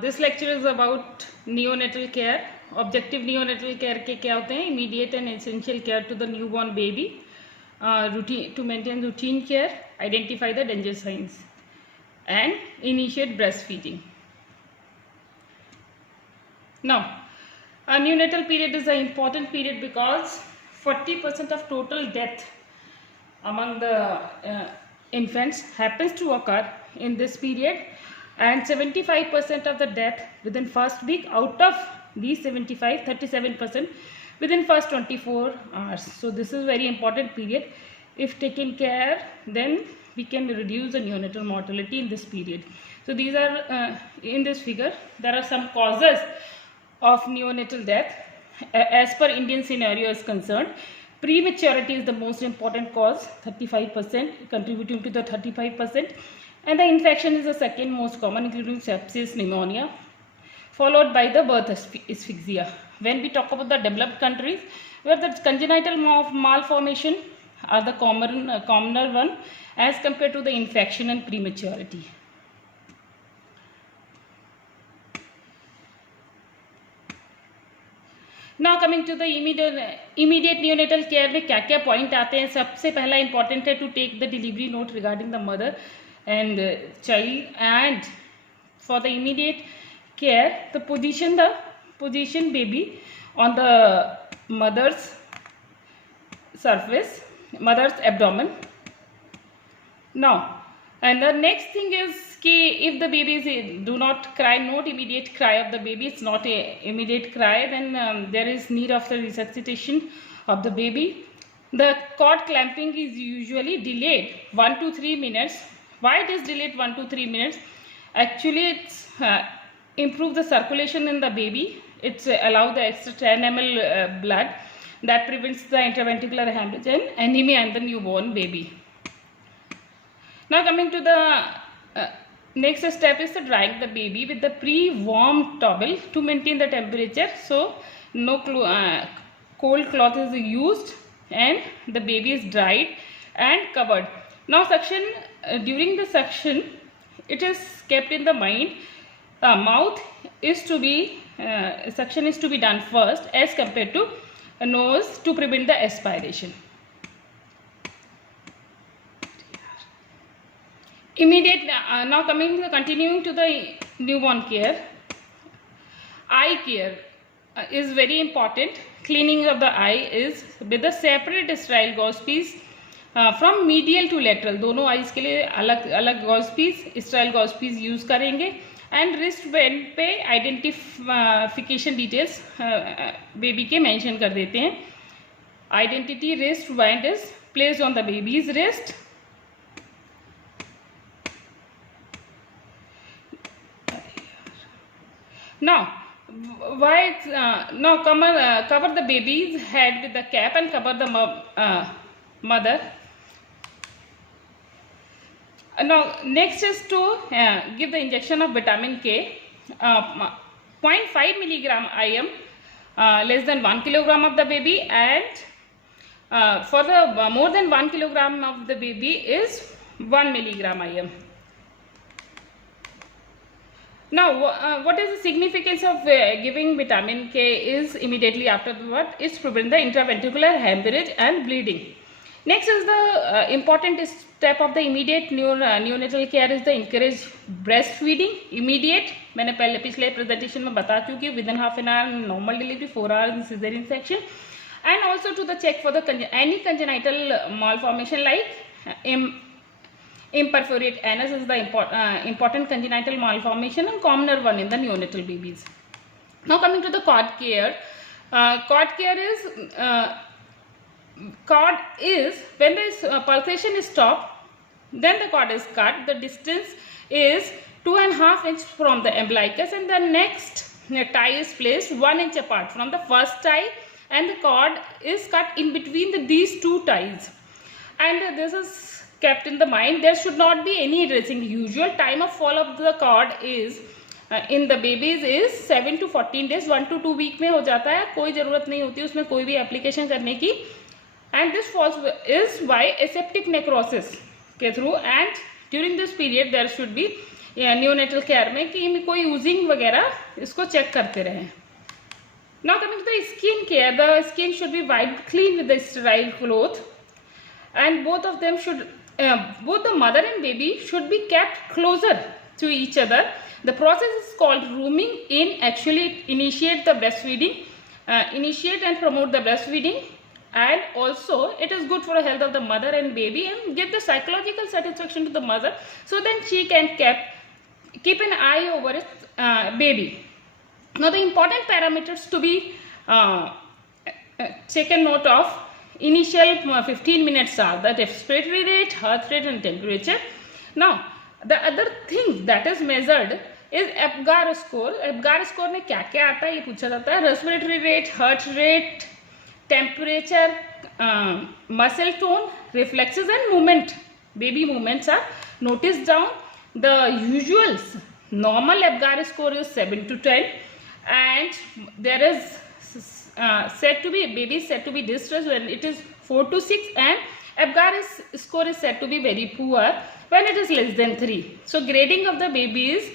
This lecture is about neonatal care. Objective neonatal care के क्या होते हैं? Immediate and essential care to the newborn baby, routine to maintain routine care, identify the danger signs, and initiate breastfeeding. Now, a neonatal period is an important period because 40% of total death among the infants happens to occur in this period, and 75% of the death within first week. Out of these 75, 37% within first 24 hours. So this is very important period. If taken care, then we can reduce the neonatal mortality in this period. So these are in this figure there are some causes of neonatal death as per Indian scenario is concerned. Prematurity is the most important cause, 35%, contributing to the 35%, and the infection is the second most common, including sepsis, pneumonia, followed by the birth asphyxia. When we talk about the developed countries, where the congenital malformation are the commoner one as compared to the infection and prematurity. Now coming to the immediate neonatal care में क्या क्या point आते हैं. सबसे पहला important है to take the delivery note regarding the mother and child, and for the immediate care the position baby on the mother's surface, mother's abdomen. Now, and the next thing is if the baby do not cry, not immediate cry of the baby, it's not a immediate cry, then there is need of the resuscitation of the baby. The cord clamping is usually delayed 1 to 3 minutes. Why it is delayed 1 to 3 minutes? Actually, it's improve the circulation in the baby. It's allow the extra 10 ml blood that prevents the intraventricular hemorrhage and anemia in the newborn baby. Now coming to the next step is the drying the baby with the pre-warm towel to maintain the temperature. So no cold cloth is used and the baby is dried and covered. Now suction, during the suction it is kept in the mind mouth is to be suction is to be done first as compared to nose to prevent the aspiration. Immediate now continuing to the newborn care. Eye care is very important. Cleaning of the eye is with a separate sterile gauze piece from medial to lateral. दोनों eyes के लिए अलग अलग gauze piece, sterile gauze piece use करेंगे. And wrist band पे identification details baby के mention कर देते हैं. Identity wrist band is placed on the baby's wrist. Now, why it's now cover the baby's head with the cap and cover the mother. Now next is to give the injection of vitamin K, 0.5 milligram IM, less than 1 kilogram of the baby, and for the more than 1 kilogram of the baby is 1 milligram IM. Now, what is the significance of giving vitamin K is immediately after the birth is prevent the intraventricular hemorrhage and bleeding. Next is the important step of the immediate neonatal care is the encourage breastfeeding. Immediate मैंने पहले पिछले presentation में बता चुकी हूँ, within half an hour normal delivery, 4 hours in cesarean section, and also to the check for the any congenital malformation like imperforate anus is the important congenital malformation and commoner one in the neonatal babies. Now coming to the cord care. Cord care is when the pulsation is stopped, then the cord is cut. The distance is 2.5 inches from the umbilicus, and the next tie is placed 1 inch apart from the first tie, and the cord is cut in between these two ties. And this is kept in the mind. There should not be any dressing. Usual time of fall of the cord is in the babies is 7 to 14 days. 1 to 2 week में हो जाता है. कोई ज़रूरत नहीं होती उसमें कोई भी एप्लीकेशन करने की. And this falls is by aseptic necrosis के through. And during this period there should be neonatal care में कि कोई यूजिंग वगैरह इसको चेक करते रहें. Now coming to the skin care, the skin should be wiped clean with the sterile cloth, and both of them should, both the mother and baby should be kept closer to each other. The process is called rooming in. Actually, initiate the breastfeeding, initiate and promote the breastfeeding, and also it is good for the health of the mother and baby and give the psychological satisfaction to the mother, so then she can keep an eye over its baby. Now the important parameters to be taken note of initial 15 minutes are the respiratory rate, heart rate and temperature. Now the other thing that is measured is APGAR score. APGAR score में क्या क्या आता है ये पूछा जाता है. Respiratory rate, heart rate, temperature, muscle tone, reflexes and movement. Baby movements are noticed down. The usuals normal APGAR score is 7 to 10. And there is said to be, baby is said to be distressed when it is 4 to 6, and APGAR score is said to be very poor when it is less than 3. So grading of the baby's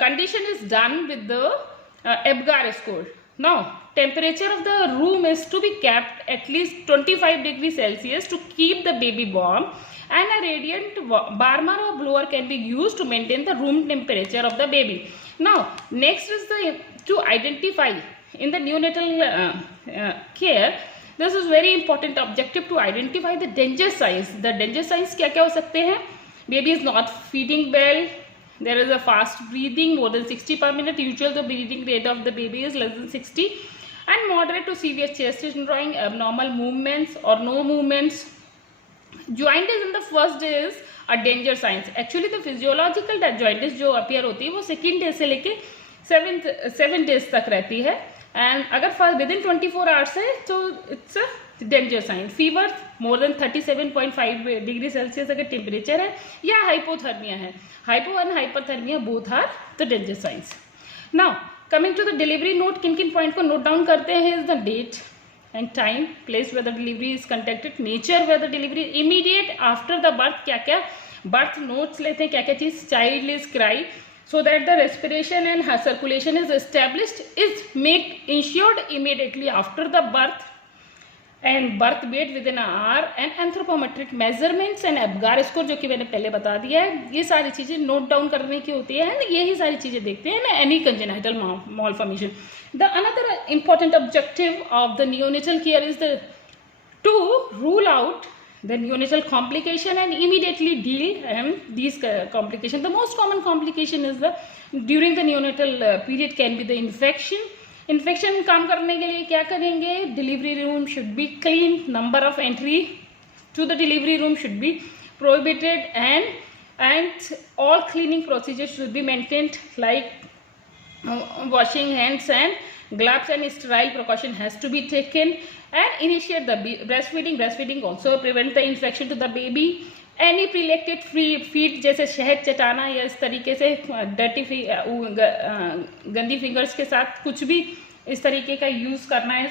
condition is done with the APGAR score. Now temperature of the room is to be kept at least 25 degrees Celsius to keep the baby warm, and a radiant warmer or blower can be used to maintain the room temperature of the baby. Now next is to identify in the neonatal care. This is very important objective to identify the danger signs. The danger signs क्या क्या हो सकते हैं? Baby is not feeding well. There is a fast breathing, more than 60 per minute. Usual the breathing rate of the baby is less than 60, and moderate to severe chest drawing, abnormal movements or no movements. Jaundice in the first day is a danger signs. Actually the physiological jaundice जो appear होती है वो second day से लेके 7 days तक रहती है, and अगर within 24 hours है तो it's a danger sign. Fever more than 37.5 degree Celsius अगर temperature है, या hypothermia है. Hypo and hyperthermia both are the danger signs. Now coming to the delivery note, किन point को note down करते हैं is the date and time, place where the delivery is conducted, nature where the delivery is immediate after the birth, क्या क्या birth notes लेते हैं, क्या क्या चीज़, child is cry, so that the respiration and circulation is established, is ensured immediately after the birth, and birth weight within an hour, and anthropometric measurements and APGAR score जो कि मैंने पहले बता दिया है. ये सारी चीज़ें नोट डाउन करने की होती है, यही सारी चीज़ें देखते हैं ना. Any congenital malformation. The another important objective of the neonatal care is to rule out the neonatal complication and immediately deal these complications. The most common complication is during the neonatal period can be the infection. Infection काम करने के लिए क्या करेंगे? Delivery room should be clean. Number of entry to the delivery room should be prohibited, and all cleaning procedures should be maintained, like washing hands and gloves, and sterile precaution has to be taken, and initiate the breastfeeding. Breastfeeding also prevent the infection to the baby. Any pre-lactate feed जैसे शहद चटाना या इस तरीके से dirty गंदी fingers के साथ कुछ भी इस तरीके का यूज़ करना है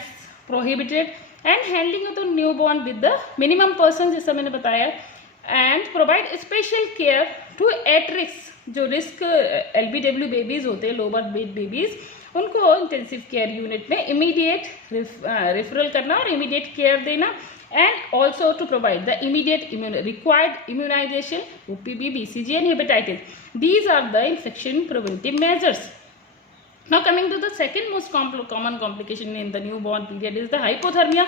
prohibited. And handling of the new born with the minimum person जैसा मैंने बताया, and provide special care to at risk. जो रिस्क LBW बेबीज़ होते हैं, लोअर वेट बेबीज़, उनको इंटेंसिव केयर यूनिट में इमीडिएट रेफरल करना और इमीडिएट केयर देना, and also to provide the immediate required immunization, OPB, BCG and hepatitis. These are the infection preventive measures. Now coming to the second most common complication in the newborn period is the hypothermia.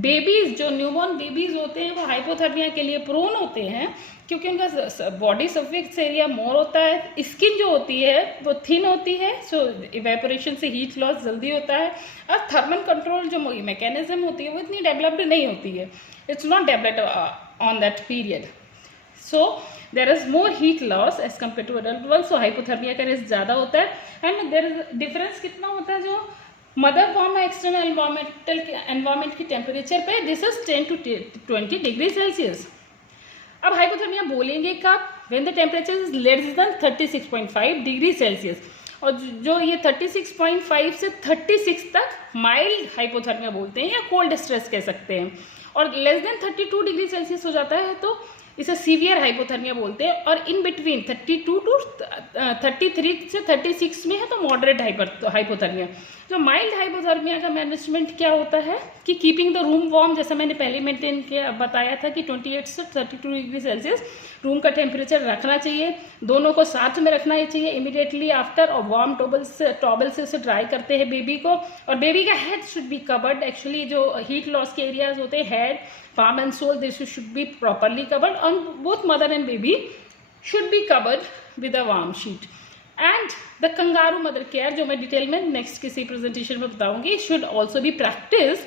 Babies जो newborn babies होते हैं वो hypothermia के लिए prone होते हैं क्योंकि उनका body surface area more होता है, skin जो होती है वो thin होती है, so evaporation से heat loss जल्दी होता है, और thermal control जो mechanism होती है वो इतनी developed नहीं होती है. It's not developed on that period. So there is more heat loss as compared to adult ones, so hypothermia का risk ज़्यादा होता है. And there is difference कितना होता है जो मदर वार्म एक्सटर्नल एनवायरमेंट की टेम्परेचर पे, this is 10 to 20 degree Celsius. अब हाइपोथर्मिया बोलेंगे कब? When the temperature is less than 36.5 degree Celsius. और जो ये 36.5 से 36 तक माइल्ड हाइपोथर्मिया बोलते हैं या कोल्ड स्ट्रेस कह सकते हैं. और लेस देन 32 डिग्री सेल्सियस हो जाता है तो इसे सीवियर हाइपोथर्मिया बोलते हैं, और इन बिटवीन 32 टू 33 से 36 में है तो मॉडरेट हाइपोथर्मिया। जो माइल्ड हाइपोथर्मिया का मैनेजमेंट क्या होता है कि कीपिंग द रूम वार्म, जैसा मैंने पहले मेंटेन किया बताया था कि 28 से 32 डिग्री सेल्सियस रूम का टेम्परेचर रखना चाहिए, दोनों को साथ में रखना ही चाहिए इमीडिएटली आफ्टर, और वार्म टॉवल से उसे ड्राई करते हैं बेबी को, और बेबी का head should be covered. Actually जो हीट लॉस के एरियाज होते हैं, head, palm and sole, this should be properly covered, and both mother and baby should be covered with a warm sheet. And the kangaroo mother care, जो मैं detail में next किसी presentation में बताऊंगी, should also be practiced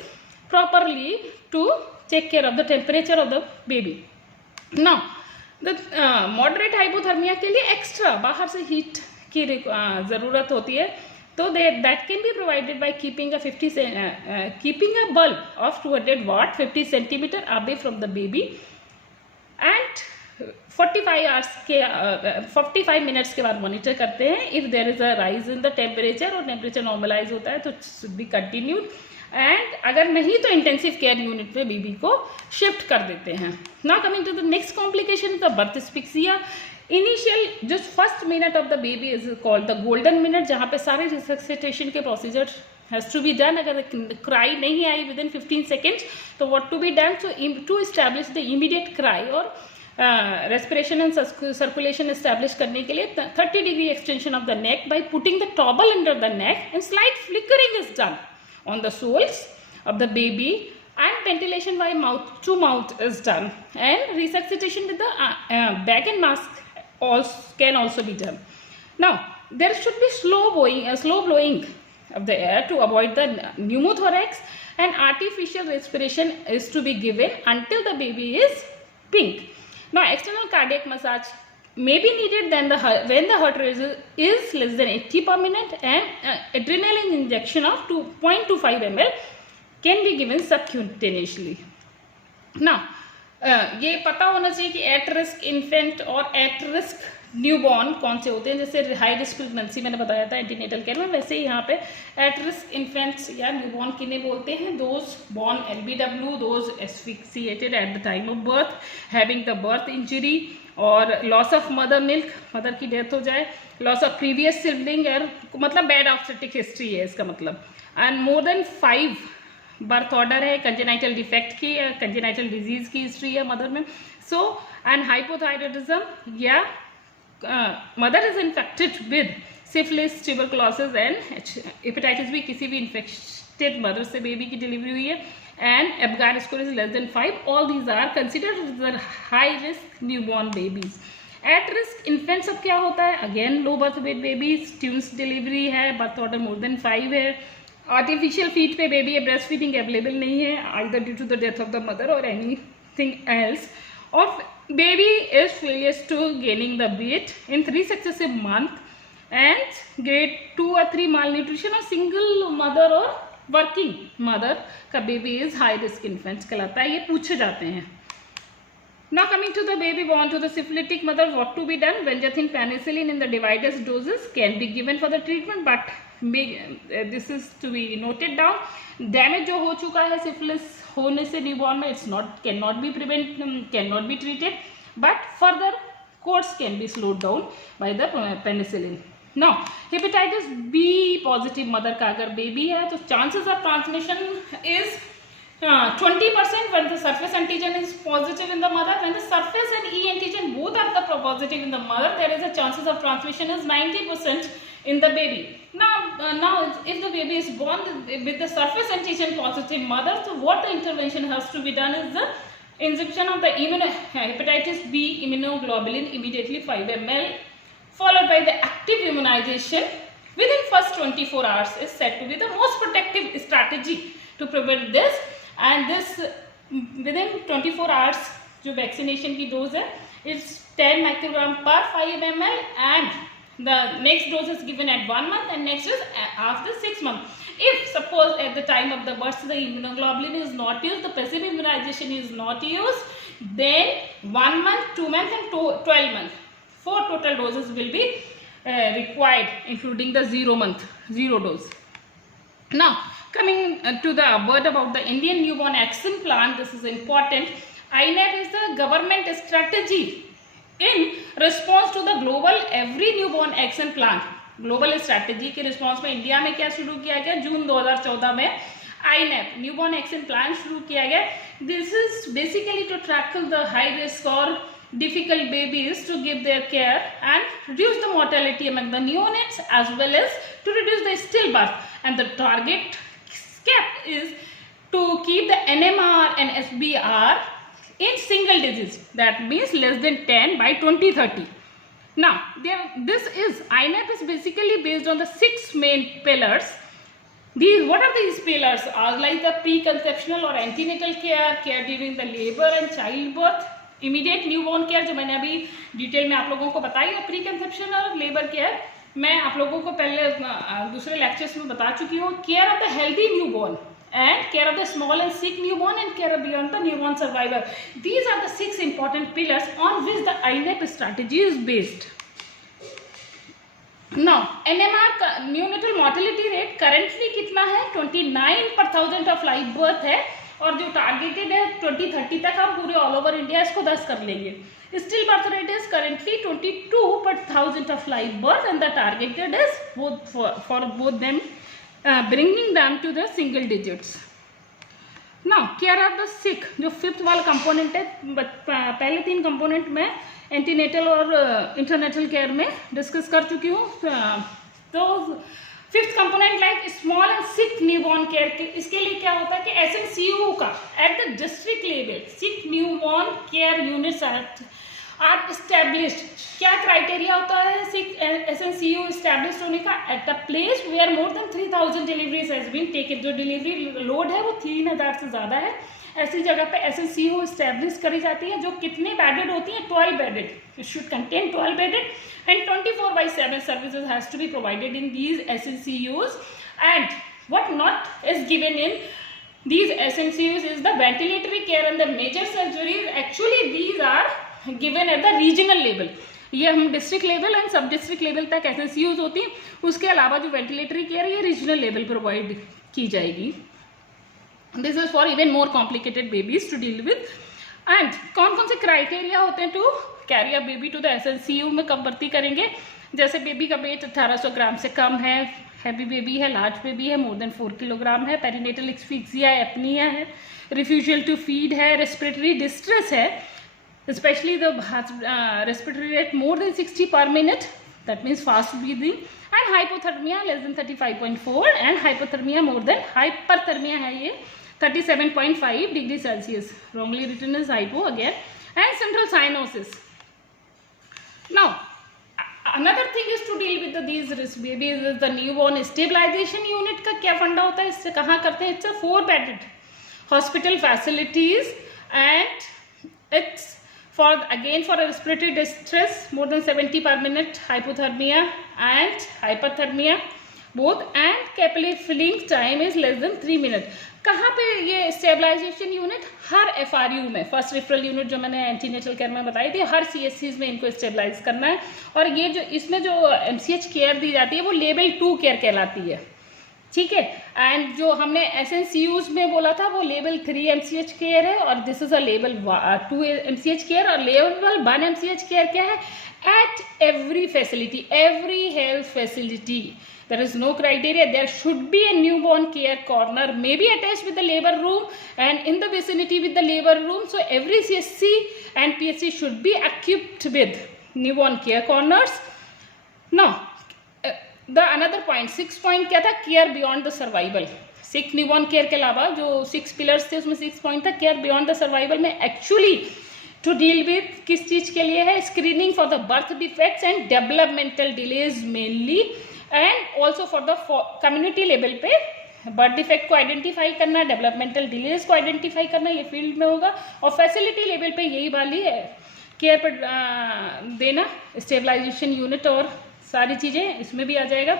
properly to take care of the temperature of the baby. Now the moderate hypothermia के लिए extra बाहर से हीट की ज़रूरत होती है, तो that can be provided by keeping a bulb of 200 watt 50 centimeter away from the baby, and 45 minutes के बाद मॉनिटर करते हैं। If there is a rise in the temperature और टेम्परेचर नॉर्मलाइज होता है तो शुड बी कंटिन्यूड, एंड अगर नहीं तो इंटेंसिव केयर यूनिट में बेबी को शिफ्ट कर देते हैं। Now coming to the next complication, the birth asphyxia. Initial जो first minute of the baby is called the golden minute, जहाँ पे सारे रिसक्सिटेशन के procedure has to be done. अगर क्राई नहीं आई विद इन 15 सेकेंड्स तो what to be done, so to establish the immediate cry और रेस्पिरेशन एंड सर्कुलेशन इस्टेब्लिश करने के लिए 30 degree extension of the neck by putting the towel under the neck and slight flickering is done on the soles of the baby, and ventilation by mouth to mouth is done, and resuscitation with the bag and mask can also be done. Now there should be slow blowing of the air to avoid the pneumothorax, and artificial respiration is to be given until the baby is pink. Now external cardiac massage may be needed when the heart rate is less than 80 per minute, and adrenaline injection of 2.25 ml can be given subcutaneously. Now ये पता होना चाहिए कि at risk infant और at risk newborn कौन से होते हैं। जैसे हाई रिस्क प्रेगनेंसी मैंने बताया था एंटीनेटल केयर में, वैसे ही यहाँ पे एट रिस्क इन्फेंट्स या न्यूबॉर्न किन्हें बोलते हैं, those born LBW, those asphyxiated at the time of birth, having the birth injury और loss of mother milk, mother की डेथ हो जाए, लॉस ऑफ प्रीवियस सिबलिंग, मतलब बैड ऑब्स्टेटिक हिस्ट्री है इसका मतलब, and more than 5 birth order है, congenital defect की या कंजेनाइटल डिजीज की हिस्ट्री है मदर में, सो एंड हाइपोथायरॉयडिज्म या mother is infected with syphilis, tuberculosis and hepatitis B, किसी भी इन्फेक्टेड मदर से बेबी की डिलीवरी हुई है, and Apgar score is less than 5. All these are considered the high risk newborn babies. At risk infants अब क्या होता है, again low birth weight babies, twins delivery है, birth order more than 5 है, artificial feed पे baby है, breast feeding available नहीं है either due to the death of the mother or anything else, or baby is failures to gaining the weight in 3 successive months, and grade 2 or 3 malnutrition, और single mother और working mother का baby is high risk infants कहलाता है। ये पूछे जाते हैं। Now coming to the baby born to the syphilitic mother, what to be done, benzathine penicillin in the dividers doses can be given for the treatment, but this is to be noted down. Damage जो हो चुका है syphilis होने से newborn में, it's not can not be treated, but further course can be slowed down by the penicillin. No hepatitis B positive mother का अगर baby है तो chances of transmission is 20% when the surface antigen is positive in the mother. When the surface and E antigen both are the positive in the mother, there is a chances of transmission is 90% in the baby. Now if the baby is born with the surface antigen positive mother, so what the intervention has to be done is the injection of the hepatitis B immunoglobulin immediately 5 ml, followed by the active immunization within first 24 hours is said to be the most protective strategy to prevent this, and this within 24 hours जो vaccination की dose है is 10 microgram per 5 ml, and the next dose is given at 1 month and next is after 6 months. If suppose at the time of the birth the immunoglobulin is not used, the passive immunization is not used, then 1 month, 2 months and 12 months. 4 total doses will be required, including the 0 dose. Now coming to the word about the Indian newborn action plan, this is important. INAP is the government strategy in response to the global every newborn action plan. Global strategy के response में India में क्या शुरू किया गया, जून 2014 में INAP newborn action plan शुरू किया गया. This is basically to tackle the high risk और difficult babies to give their care and reduce the mortality among the neonates as well as to reduce the stillbirth, and the target kept is to keep the NMR and SBR in single digits, that means less than 10 by 2030. Now this is INAP is basically based on the 6 main pillars. What are these pillars? Are like the preconceptional or antenatal care during the labor and childbirth, immediate newborn care जो मैंने अभी detail में आप लोगों को बताई, और pre conception और लेबर केयर मैं आप लोगों को पहले दूसरे लेक्चर्स में बता चुकी हूँ. Care of the healthy newborn and care of the small and sick newborn and care beyond the newborn survivor. These are the 6 important pillars on which the INAP strategy is based. Now NMR neonatal mortality rate currently कितना है, 29 per thousand of live birth है, और जो targeted है 2030 तक हम पूरे all over India इसको 10 कर लेंगे. Still birth rate is currently 22 per thousand of live birth and the targeted is for both them bringing them to the single digits. Now care of the sick जो fifth वाला component है, पहले 3 component में antenatal और intranatal care में discuss कर चुकी हूँ. तो fifth component like small and sick newborn care के, इसके लिए क्या होता है कि SNCU का at the district level sick newborn care units are established. क्या क्राइटेरिया होता है सिक SNCU एस्टेब्लिश्ड होने का? At the place where more than 3000 deliveries has been taken. जो डिलीवरी लोड है वो 3000 से ज़्यादा है, ऐसी जगह पे SNCU एस्टेब्लिश करी जाती है. जो कितनी बेडेड होती है? 12 bedded. It should contain 12 bedded and 24/7 services has to be provided in these SNCUs. And what not is given in these SNCUs is the ventilatory care and the major surgeries. Actually these are given at the regional level. ये हम district level and sub district level तक SNCUs होती हैं. उसके अलावा जो ventilatory care ये regional level provide की जाएगी. This is for even more complicated babies to deal with. And कौन कौन से क्राइटेरिया होते हैं to carry a baby to the SNCU में कब भर्ती करेंगे? जैसे बेबी का वेट 1800 ग्राम से कम है, हैवी बेबी है, लार्ज बेबी है, मोर देन 4 किलोग्राम है, पेरिनेटल एक्सफिक्सिया एपनिया है, रिफ्यूजल टू फीड है, रेस्पिरेटरी डिस्ट्रेस है, especially the respiratory rate more than 60 per minute, that means fast breathing, and hypothermia less than 35.4 and hypothermia more than, hyperthermia है ये 37.5 degree Celsius, wrongly written is hypo again, and central cyanosis. Now another thing is to deal with these risk babies is the newborn stabilization unit का क्या फंडा होता है, इससे कहाँ करते हैं? It's a 4-bedded hospital facilities and it's for again for respiratory distress more than 70 per minute, hypothermia and hyperthermia both, and capillary filling time is less than 3 minutes. कहाँ पे ये स्टेबलाइजेशन यूनिट? हर FRU में, first referral unit जो मैंने antenatal care में बताई थी, हर CSCs में इनको स्टेबलाइज करना है. और ये जो इसमें जो MCH केयर दी जाती है वो लेवल 2 केयर कहलाती है, ठीक है. एंड जो हमने SNCUs में बोला था वो लेवल 3 MCH केयर है, और this is a level 2 MCH care. और लेवल 1 MCH केयर क्या है? At every facility, every health facility, there is no criteria, there should be a newborn care corner, maybe attached with the labor room and in the vicinity with the labor room. So every CSC and PSC should be equipped with newborn care corners. Now the another point, 6 point क्या था? care beyond the survival. 6 newborn care के अलावा जो 6 pillars थे उसमें 6 point था care beyond the survival में actually to deal with किस चीज़ के लिए है? screening for the birth defects and developmental delays mainly, and also for the community level पे बर्थ डिफेक्ट को आइडेंटिफाई करना, डेवलपमेंटल डिलेज को आइडेंटिफाई करना, ये फील्ड में होगा. और फैसिलिटी लेवल पे यही वाली है केयर पर देना, स्टेबलाइजेशन यूनिट और सारी चीज़ें इसमें भी आ जाएगा,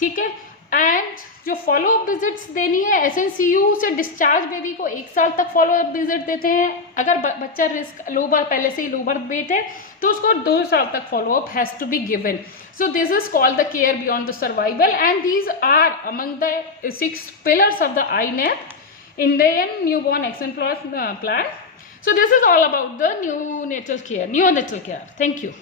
ठीक है. एंड जो फॉलो अप विजिट्स देनी है, SNCU से डिस्चार्ज बेबी को 1 साल तक फॉलो अप विजिट देते हैं. अगर बच्चा रिस्क लो बर्थ, पहले से ही लो बर्थ वेट है तो उसको 2 साल तक follow up has to be given. So this is called the care beyond the survival, and these are among the 6 pillars of the INAP, Indian newborn action plan. So this is all about the neonatal care. Thank you.